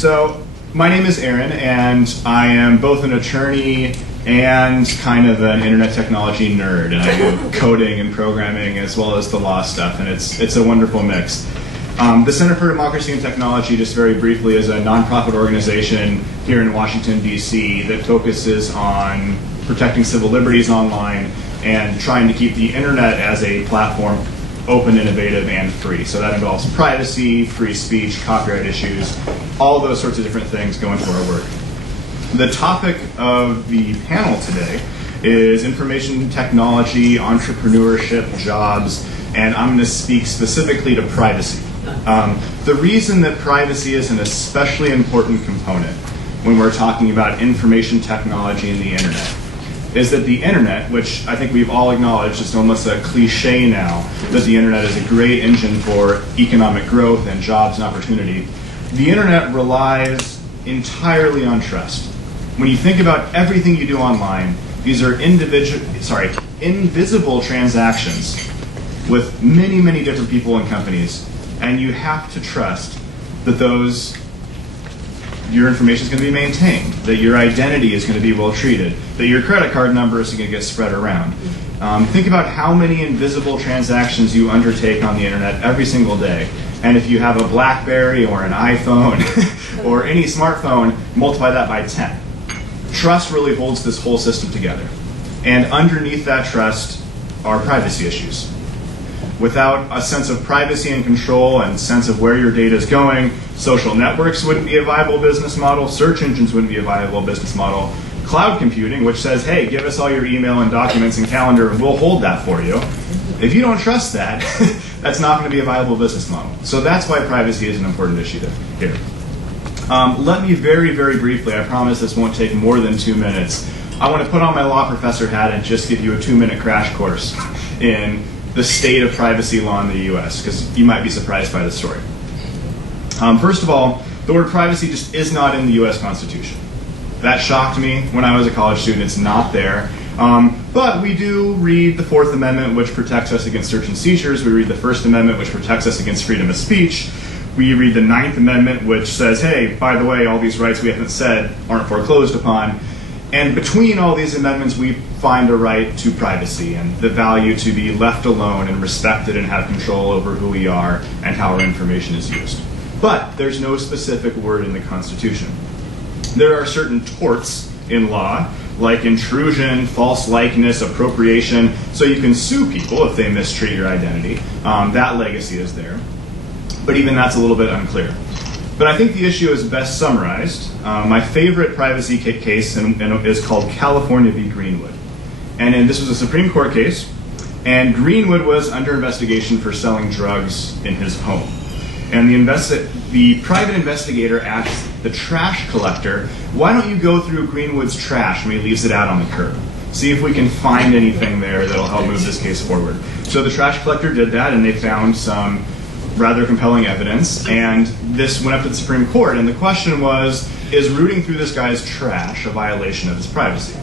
So my name is Aaron, and I am both an attorney and kind of an internet technology nerd, and I do coding and programming as well as the law stuff, and it's a wonderful mix. The Center for Democracy and Technology, just very briefly, is a nonprofit organization here in Washington, D.C. that focuses on protecting civil liberties online and trying to keep the internet as a platform open, innovative, and free. So that involves privacy, free speech, copyright issues, all those sorts of different things go into our work. The topic of the panel today is information technology, entrepreneurship, jobs, and I'm going to speak specifically to privacy. The reason that privacy is an especially important component when we're talking about information technology and the internet is that the internet, which I think we've all acknowledged is almost a cliche now, that the internet is a great engine for economic growth and jobs and opportunity, the internet relies entirely on trust. When you think about everything you do online, these are invisible transactions with many, many different people and companies, and you have to trust that your information is going to be maintained, that your identity is going to be well treated, that your credit card number isn't going to get spread around. Think about how many invisible transactions you undertake on the internet every single day. And if you have a BlackBerry or an iPhone or any smartphone, multiply that by 10. Trust really holds this whole system together. And underneath that trust are privacy issues. Without a sense of privacy and control and sense of where your data is going, social networks wouldn't be a viable business model, search engines wouldn't be a viable business model, cloud computing, which says, hey, give us all your email and documents and calendar and we'll hold that for you. If you don't trust that, that's not going to be a viable business model. So that's why privacy is an important issue here. Let me very, very briefly, I promise this won't take more than 2 minutes, I want to put on my law professor hat and just give you a 2-minute crash course in the state of privacy law in the US, because you might be surprised by the story. First of all, the word privacy just is not in the US Constitution. That shocked me when I was a college student. It's not there. But we do read the Fourth Amendment, which protects us against search and seizures. We read the First Amendment, which protects us against freedom of speech. We read the Ninth Amendment, which says, hey, by the way, all these rights we haven't said aren't foreclosed upon. And between all these amendments, we find a right to privacy and the value to be left alone and respected and have control over who we are and how our information is used. But there's no specific word in the Constitution. There are certain torts in law, like intrusion, false likeness, appropriation, so you can sue people if they mistreat your identity. That legacy is there. But even that's a little bit unclear. But I think the issue is best summarized. My favorite privacy case is called California v. Greenwood. And this was a Supreme Court case, and Greenwood was under investigation for selling drugs in his home. And the private investigator asked the trash collector, why don't you go through Greenwood's trash when he leaves it out on the curb? See if we can find anything there that'll help move this case forward. So the trash collector did that, and they found some rather compelling evidence, and this went up to the Supreme Court, and the question was, is rooting through this guy's trash a violation of his privacy?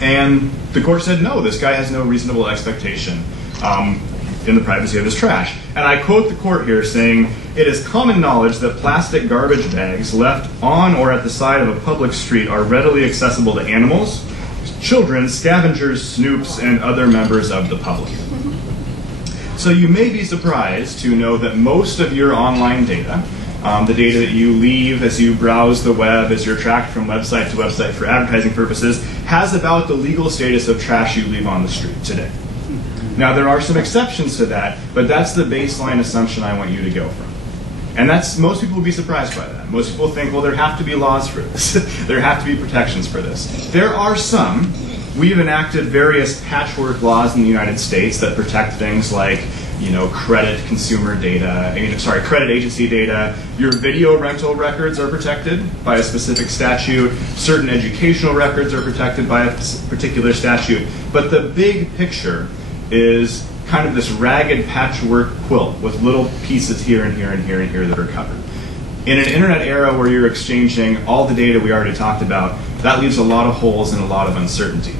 And the court said, no, this guy has no reasonable expectation in the privacy of his trash. And I quote the court here saying, it is common knowledge that plastic garbage bags left on or at the side of a public street are readily accessible to animals, children, scavengers, snoops, and other members of the public. So you may be surprised to know that most of your online data, the data that you leave as you browse the web, as you're tracked from website to website for advertising purposes, has about the legal status of trash you leave on the street today. Now, there are some exceptions to that, but that's the baseline assumption I want you to go from. And most people will be surprised by that. Most people think, well, there have to be laws for this. There have to be protections for this. There are some. We've enacted various patchwork laws in the United States that protect things like, credit consumer data, credit agency data. Your video rental records are protected by a specific statute. Certain educational records are protected by a particular statute. But the big picture is kind of this ragged patchwork quilt with little pieces here and here and here and here that are covered. In an internet era where you're exchanging all the data we already talked about, that leaves a lot of holes and a lot of uncertainty.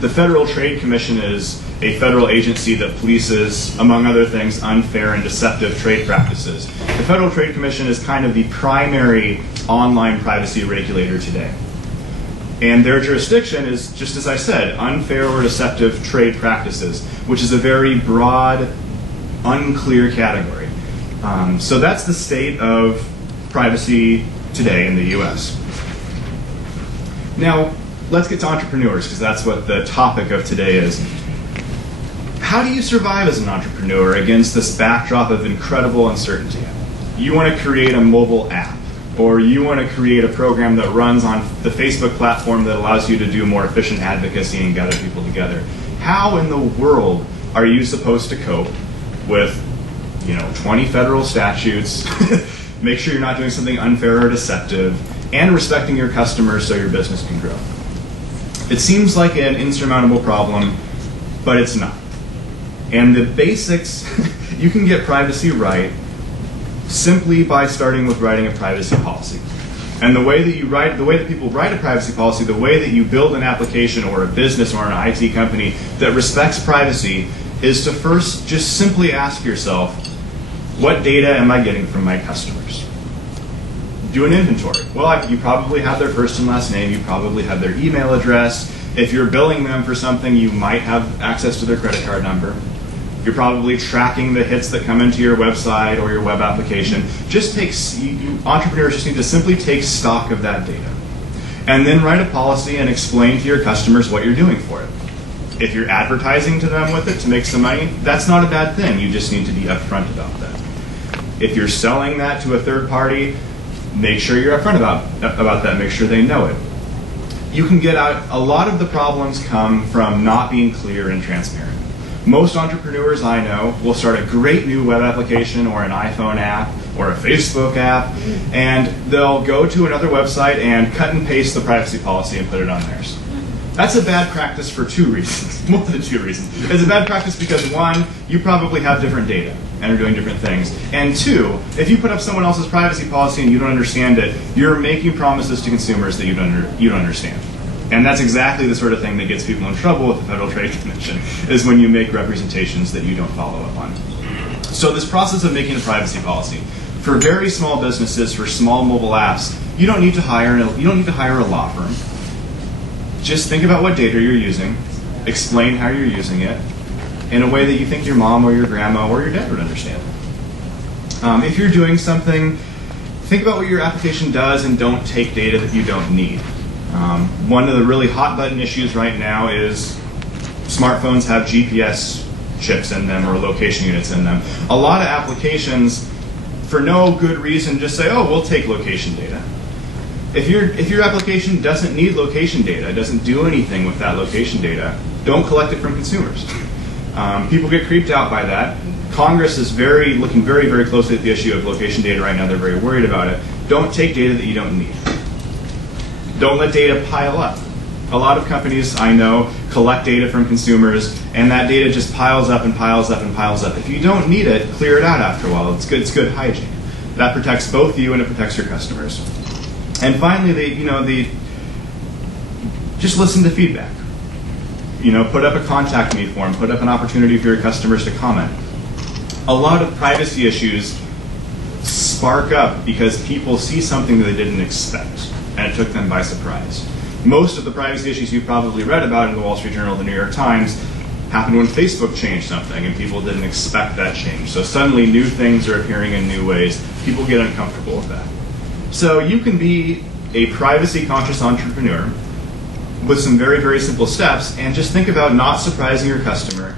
The Federal Trade Commission is a federal agency that polices, among other things, unfair and deceptive trade practices. The Federal Trade Commission is kind of the primary online privacy regulator today. And their jurisdiction is, just as I said, unfair or deceptive trade practices, which is a very broad, unclear category. So that's the state of privacy today in the US. Now, let's get to entrepreneurs, because that's what the topic of today is. How do you survive as an entrepreneur against this backdrop of incredible uncertainty? You want to create a mobile app, or you want to create a program that runs on the Facebook platform that allows you to do more efficient advocacy and gather people together. How in the world are you supposed to cope with 20 federal statutes, make sure you're not doing something unfair or deceptive, and respecting your customers so your business can grow? It seems like an insurmountable problem, but it's not. And the basics, you can get privacy right simply by starting with writing a privacy policy. And the way that people write a privacy policy, the way that you build an application or a business or an IT company that respects privacy is to first just simply ask yourself, what data am I getting from my customers? Do an inventory. Well, you probably have their first and last name, you probably have their email address. If you're billing them for something, you might have access to their credit card number. You're probably tracking the hits that come into your website or your web application. Entrepreneurs just need to simply take stock of that data. And then write a policy and explain to your customers what you're doing for it. If you're advertising to them with it to make some money, that's not a bad thing. You just need to be upfront about that. If you're selling that to a third party, make sure you're upfront about that. Make sure they know it. You can get out, a lot of the problems come from not being clear and transparent. Most entrepreneurs I know will start a great new web application or an iPhone app or a Facebook app, and they'll go to another website and cut and paste the privacy policy and put it on theirs. That's a bad practice for two reasons, more than two reasons. It's a bad practice because, one, you probably have different data and are doing different things. And two, if you put up someone else's privacy policy and you don't understand it, you're making promises to consumers that you don't understand. And that's exactly the sort of thing that gets people in trouble with the Federal Trade Commission, is when you make representations that you don't follow up on. So this process of making a privacy policy, for very small businesses, for small mobile apps, you don't need to hire a law firm. Just think about what data you're using, explain how you're using it, in a way that you think your mom or your grandma or your dad would understand. If you're doing something, think about what your application does and don't take data that you don't need. One of the really hot button issues right now is smartphones have GPS chips in them or location units in them. A lot of applications, for no good reason, just say, oh, we'll take location data. If your application doesn't need location data, doesn't do anything with that location data, don't collect it from consumers. People get creeped out by that. Congress is looking very, very closely at the issue of location data right now. They're very worried about it. Don't take data that you don't need. Don't let data pile up. A lot of companies I know collect data from consumers, and that data just piles up and piles up and piles up. If you don't need it, clear it out after a while. It's good hygiene. That protects both you and it protects your customers. And finally, just listen to feedback. Put up a contact me form, put up an opportunity for your customers to comment. A lot of privacy issues spark up because people see something that they didn't expect, and it took them by surprise. Most of the privacy issues you've probably read about in the Wall Street Journal, the New York Times, happened when Facebook changed something and people didn't expect that change. So suddenly new things are appearing in new ways. People get uncomfortable with that. So you can be a privacy-conscious entrepreneur with some very, very simple steps, and just think about not surprising your customer.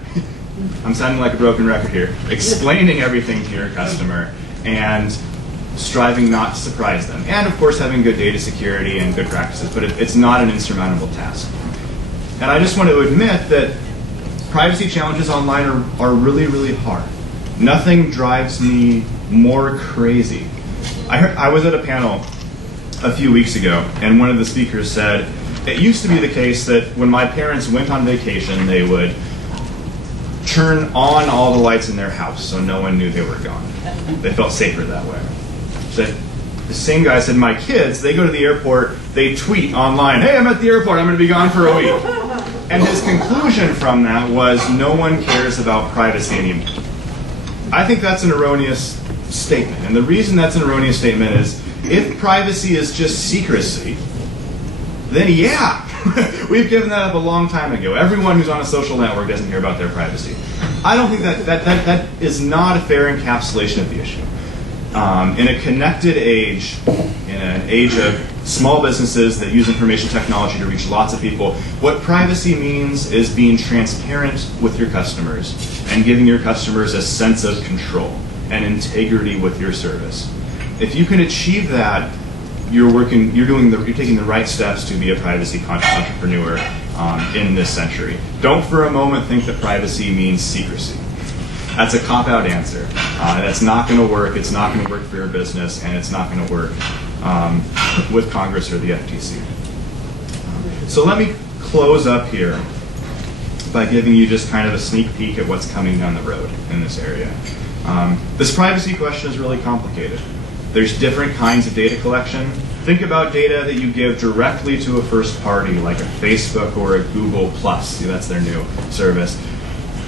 I'm sounding like a broken record here. Explaining everything to your customer and striving not to surprise them. And of course having good data security and good practices, but it's not an insurmountable task. And I just want to admit that privacy challenges online are really, really hard. Nothing drives me more crazy. I was at a panel a few weeks ago, and one of the speakers said, it used to be the case that when my parents went on vacation, they would turn on all the lights in their house so no one knew they were gone. They felt safer that way. So the same guy said, my kids, they go to the airport, they tweet online, hey, I'm at the airport, I'm going to be gone for a week. And his conclusion from that was no one cares about privacy anymore. I think that's an erroneous statement. And the reason that's an erroneous statement is if privacy is just secrecy, then yeah, we've given that up a long time ago. Everyone who's on a social network doesn't care about their privacy. I don't think that is not a fair encapsulation of the issue. In a connected age, in an age of small businesses that use information technology to reach lots of people, what privacy means is being transparent with your customers and giving your customers a sense of control and integrity with your service. If you can achieve that, you're taking the right steps to be a privacy-conscious entrepreneur in this century. Don't for a moment think that privacy means secrecy. That's a cop-out answer. That's not going to work. It's not going to work for your business, and it's not going to work with Congress or the FTC. So let me close up here by giving you just kind of a sneak peek at what's coming down the road in this area. This privacy question is really complicated. There's different kinds of data collection. Think about data that you give directly to a first party, like a Facebook or a Google Plus. See, that's their new service.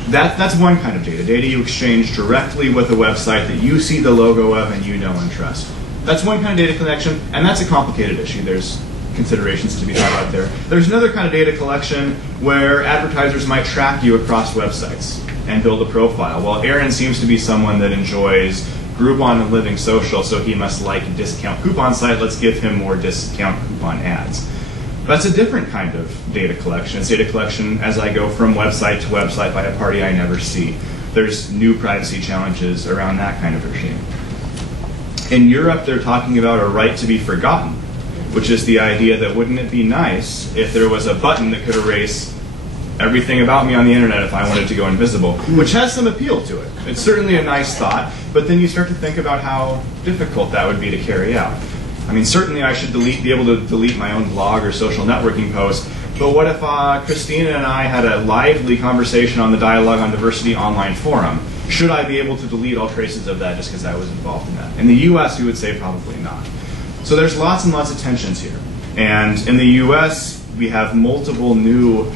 That's one kind of data you exchange directly with a website that you see the logo of and you know and trust. That's one kind of data collection, and that's a complicated issue. There's considerations to be thought about there. There's another kind of data collection where advertisers might track you across websites and build a profile. Well, Aaron seems to be someone that enjoys Groupon and Living Social, so he must like a discount coupon site. Let's give him more discount coupon ads. That's a different kind of data collection. It's data collection as I go from website to website by a party I never see. There's new privacy challenges around that kind of regime. In Europe, they're talking about a right to be forgotten, which is the idea that wouldn't it be nice if there was a button that could erase everything about me on the internet if I wanted to go invisible, which has some appeal to it. It's certainly a nice thought, but then you start to think about how difficult that would be to carry out. I mean, certainly I should be able to delete my own blog or social networking post, but what if Christina and I had a lively conversation on the Dialogue on Diversity online forum? Should I be able to delete all traces of that just because I was involved in that? In the US, we would say probably not. So there's lots and lots of tensions here. And in the US, we have multiple new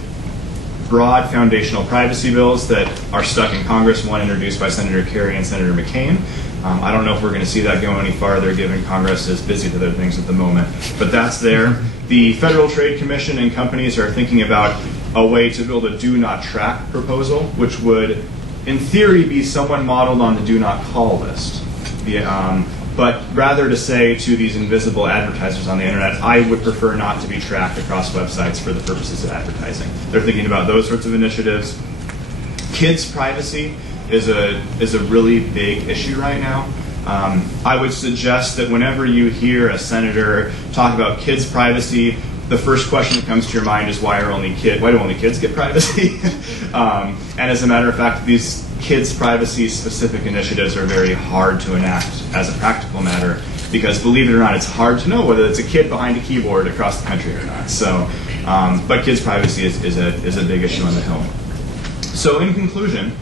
broad foundational privacy bills that are stuck in Congress, one introduced by Senator Kerry and Senator McCain. I don't know if we're going to see that go any farther, given Congress is busy with other things at the moment. But that's there. The Federal Trade Commission and companies are thinking about a way to build a do not track proposal, which would, in theory, be somewhat modeled on the do not call list. But rather to say to these invisible advertisers on the internet, I would prefer not to be tracked across websites for the purposes of advertising. They're thinking about those sorts of initiatives. Kids' privacy is a really big issue right now. I would suggest that whenever you hear a senator talk about kids' privacy, the first question that comes to your mind is why do only kids get privacy? And as a matter of fact, these kids' privacy specific initiatives are very hard to enact as a practical matter because, believe it or not, it's hard to know whether it's a kid behind a keyboard across the country or not. So, but kids' privacy is a big issue on the Hill. So in conclusion,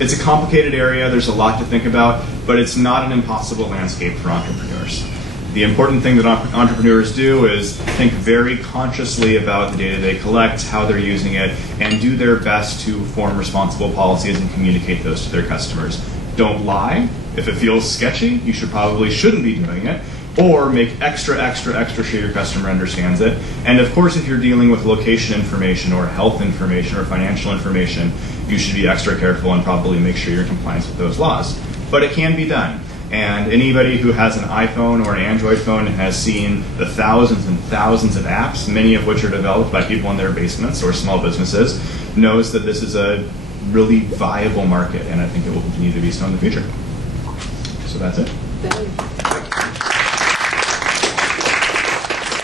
it's a complicated area, there's a lot to think about, but it's not an impossible landscape for entrepreneurs. The important thing that entrepreneurs do is think very consciously about the data they collect, how they're using it, and do their best to form responsible policies and communicate those to their customers. Don't lie. If it feels sketchy, you shouldn't be doing it. Or make extra sure your customer understands it. And of course, if you're dealing with location information or health information or financial information, you should be extra careful and probably make sure you're in compliance with those laws. But it can be done. And anybody who has an iPhone or an Android phone and has seen the thousands and thousands of apps, many of which are developed by people in their basements or small businesses, knows that this is a really viable market, and I think it will continue to be so in the future. So that's it.